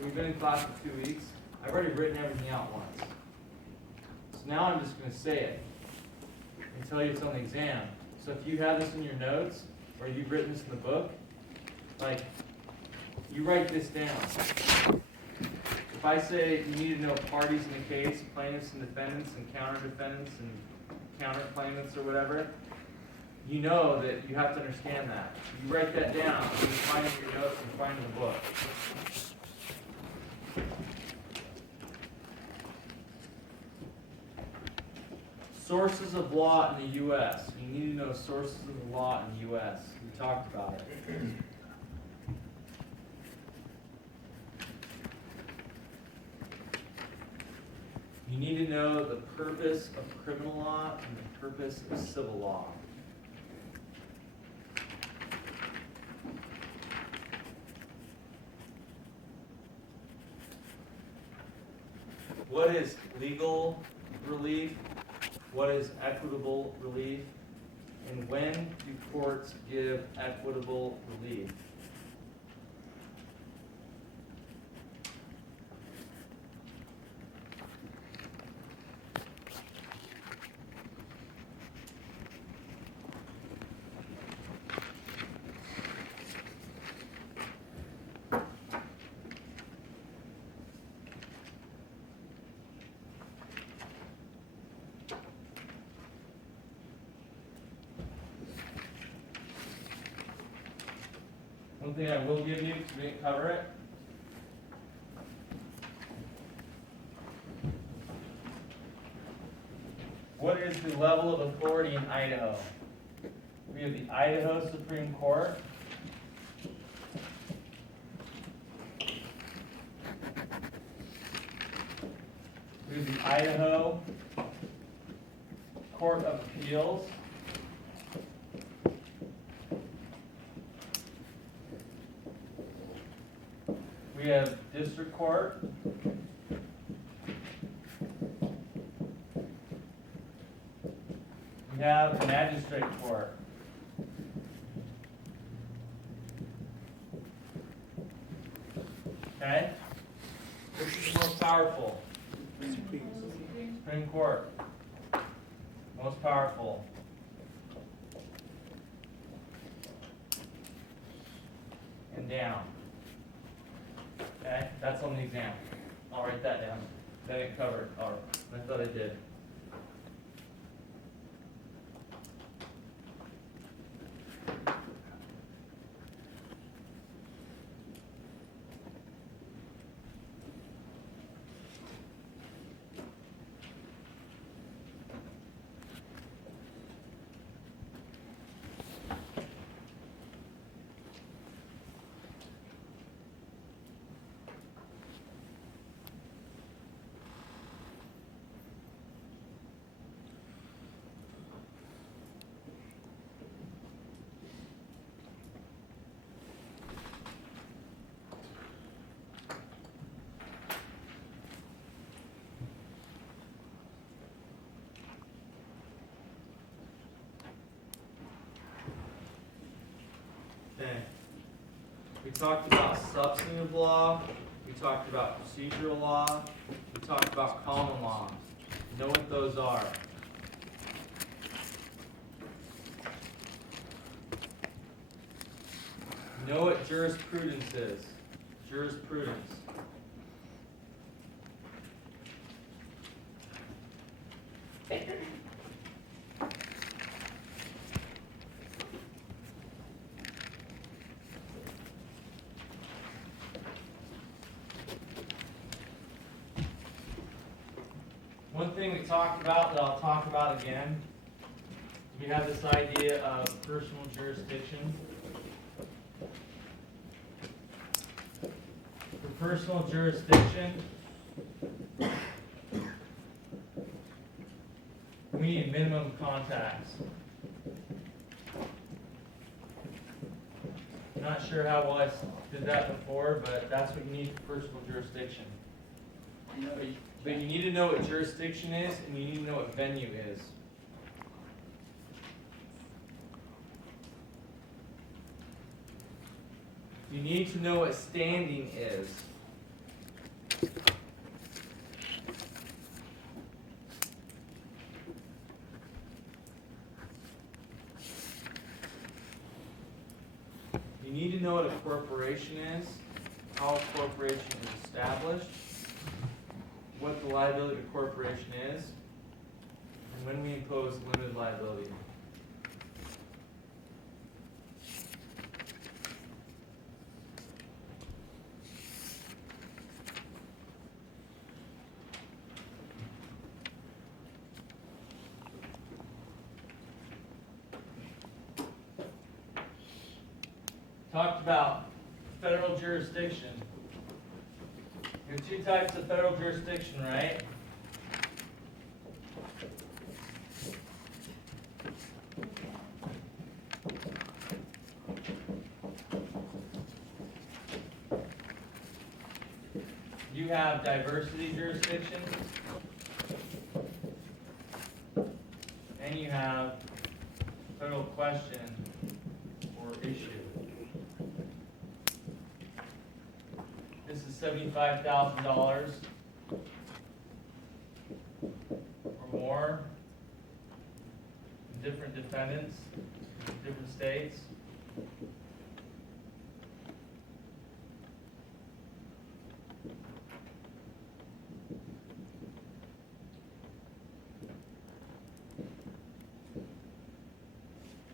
So we've been in class for 2 weeks. I've already written everything out once. So now I'm just going to say it and tell you it's on the exam. So if you have this in your notes or you've written this in the book, like, you write this down. If I say you need to know parties in the case, plaintiffs and defendants and counter-defendants and counter-claimants or whatever, you know that you have to understand that. You write that down, you find it in your notes and find it in the book. Sources of law in the U.S. You need to know sources of the law in the U.S. We talked about it. You need to know the purpose of criminal law and the purpose of civil law. What is legal relief? What is equitable relief? And when do courts give equitable relief? One thing I will give you, because we didn't cover it, what is the level of authority in Idaho? We have the Idaho Supreme Court. We have the Idaho Court of Appeals. We have district court. We have magistrate court. Okay? Which is most powerful? Supreme Court. Most powerful. And down. Okay, that's on the exam. I'll write that down. That didn't cover it. Or I thought I did. Okay. We talked about substantive law. We talked about procedural law. We talked about common law. Know what those are. Know what jurisprudence is. Jurisprudence. One thing we talked about that I'll talk about again, we have this idea of personal jurisdiction. For personal jurisdiction, we need minimum contacts. I'm not sure how well I did that before, but that's what you need for personal jurisdiction. But you need to know what jurisdiction is, and you need to know what venue is. You need to know what standing is. You need to know what a corporation is, how a corporation is established, what the liability of a corporation is, and when we impose limited liability. Talked about federal jurisdiction. There are two types of federal jurisdiction, right? You have diversity jurisdiction, and you have federal question or issue. This is $75,000 or more. Different defendants, different states.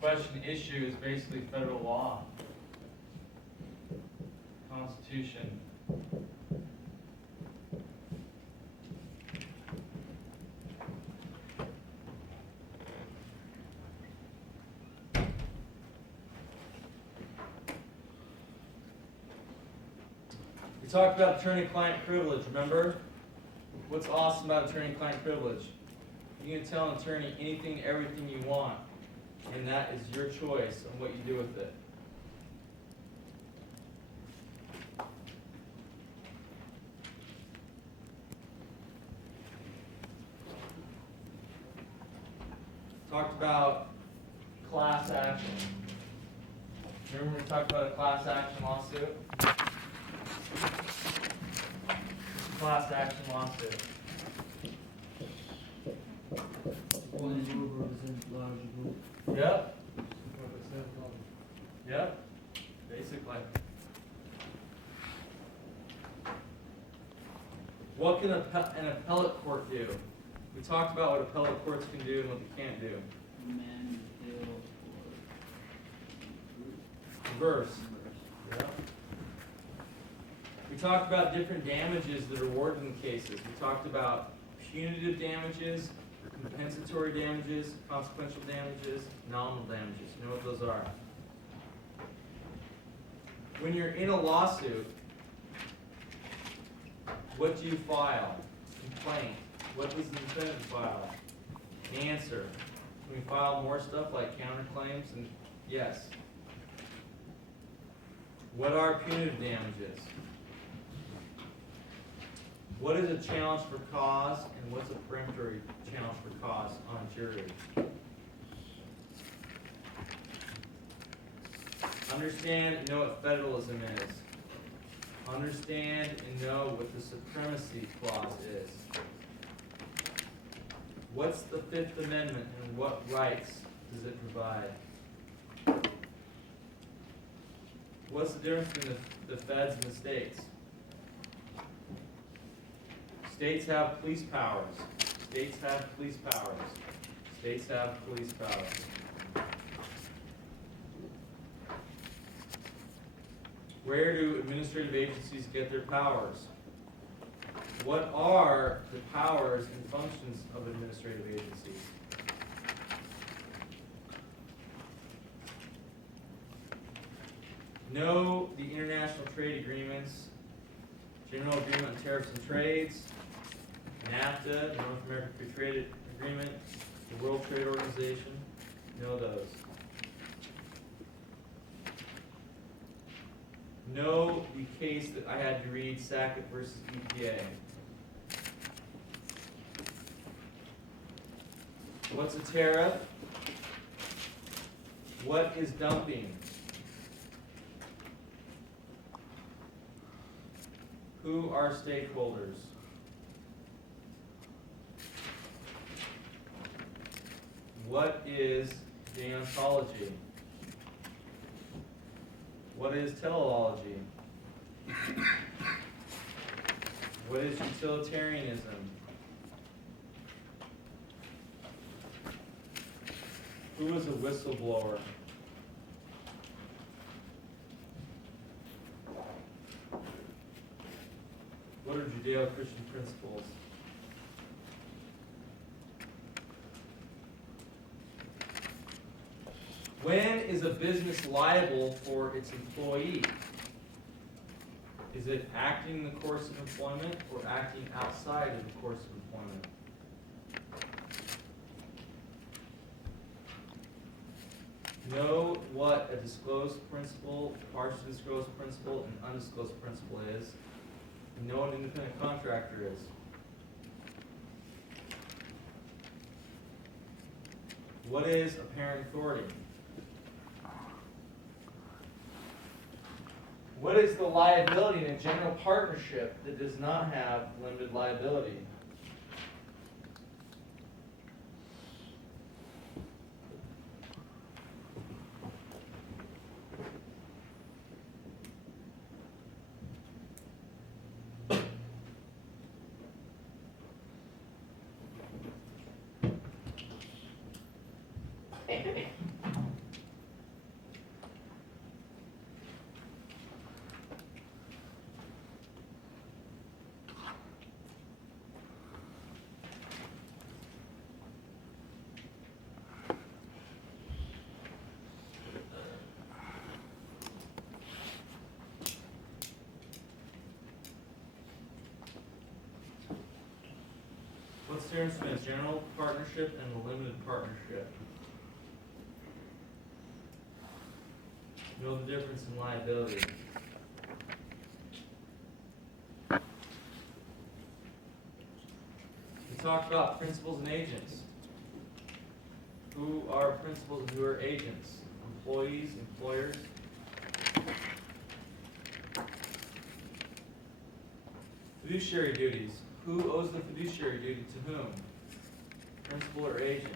Question issue is basically federal law, Constitution. We talked about attorney-client privilege, remember? What's awesome about attorney-client privilege? You can tell an attorney anything, everything you want, and that is your choice on what you do with it. Talked about class action. Remember we talked about a class action lawsuit? Class action lawsuit. Yep. Yep. Basically. What can an appellate court do? We talked about what appellate courts can do and what they can't do. Reverse. Yep. We talked about different damages that are awarded in cases. We talked about punitive damages, compensatory damages, consequential damages, nominal damages. You know what those are. When you're in a lawsuit, what do you file? Complaint. What does the defendant file? Answer. Can we file more stuff like counterclaims? And yes. What are punitive damages? What is a challenge for cause, and what's a peremptory challenge for cause on a jury? Understand and know what federalism is. Understand and know what the supremacy clause is. What's the Fifth Amendment and what rights does it provide? What's the difference between the feds and the states? States have police powers. States have police powers. States have police powers. Where do administrative agencies get their powers? What are the powers and functions of administrative agencies? Know the international trade agreements, General Agreement on Tariffs and Trades, NAFTA, the North American Free Trade Agreement, the World Trade Organization. Know those. Know the case that I had to read, Sackett versus EPA. What's a tariff? What is dumping? Who are stakeholders? What is deontology? What is teleology? What is utilitarianism? Who is a whistleblower? What are Judeo-Christian principles? When is a business liable for its employee? Is it acting in the course of employment or acting outside of the course of employment? Know what a disclosed principle, partially disclosed principle, and undisclosed principle is. And know what an independent contractor is. What is apparent authority? What is the liability in a general partnership that does not have limited liability? What's the difference between a general partnership and a limited partnership? Know the difference in liability. We talked about principals and agents. Who are principals and who are agents? Employees, employers. Fiduciary duties. Who owes the fiduciary duty to whom? Principal or agent?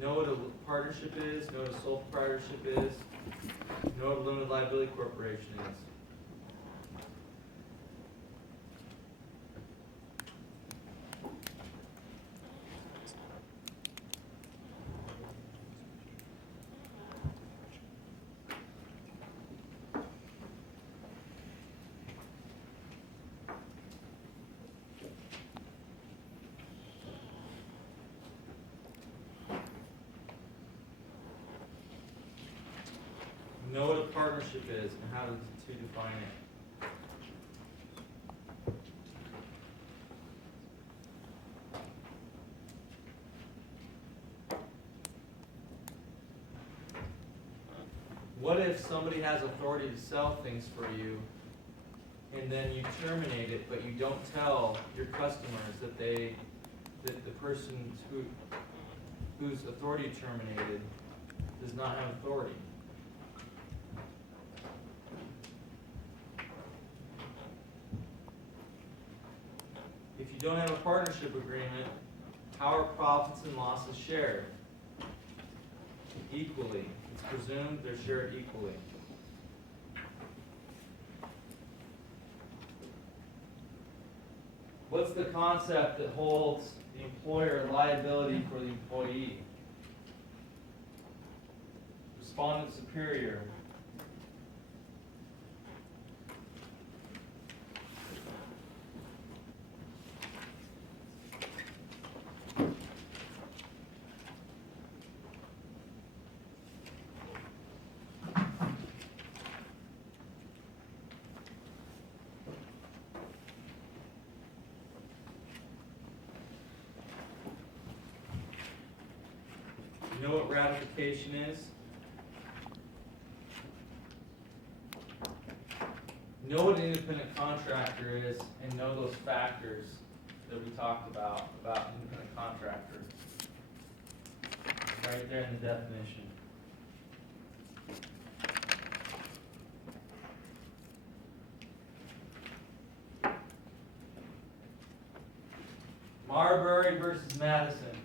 Know what a partnership is, know what a sole proprietorship is, know what a limited liability corporation is. Know what a partnership is and how to define it. What if somebody has authority to sell things for you and then you terminate it, but you don't tell your customers that the person whose authority you terminated does not have authority? If you don't have a partnership agreement, how are profits and losses shared? Equally. It's presumed they're shared equally. What's the concept that holds the employer liability for the employee? Respondent superior. You know what ratification is? Know what an independent contractor is and know those factors that we talked about independent contractor. Right there in the definition. Marbury versus Madison.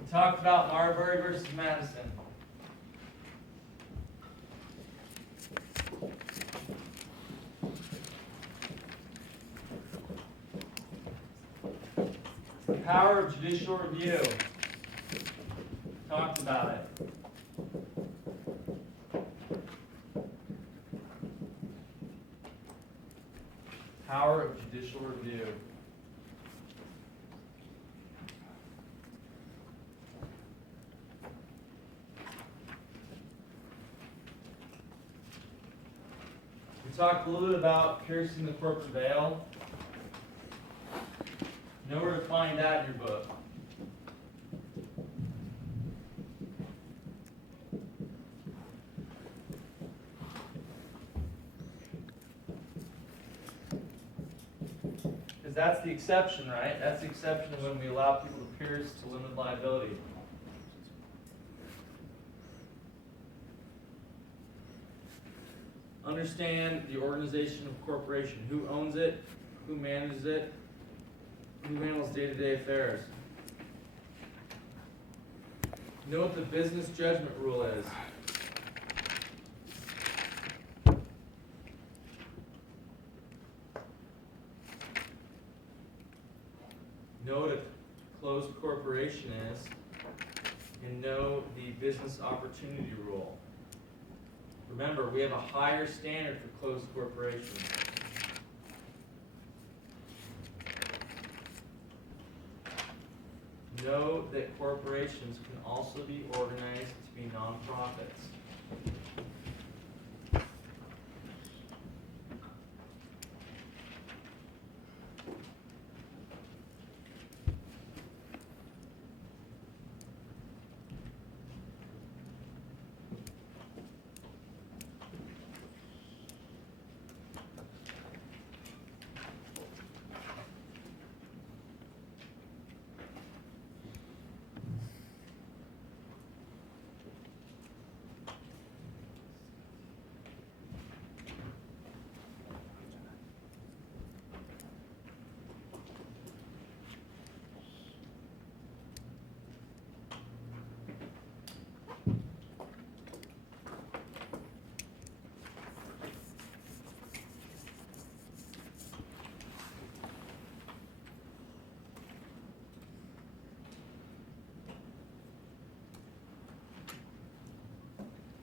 We talked about Marbury versus Madison. The power of judicial review. Talked about it. Power of judicial review. We talked a little bit about piercing the corporate veil. You know where to find that in your book. Because that's the exception, right? That's the exception when we allow people to pierce to limited liability. Understand the organization of corporation. Who owns it? Who manages it? Who handles day-to-day affairs? Know what the business judgment rule is. Know what a closed corporation is, and know the business opportunity rule. Remember, we have a higher standard for closed corporations. Know that corporations can also be organized to be nonprofits.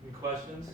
Any questions?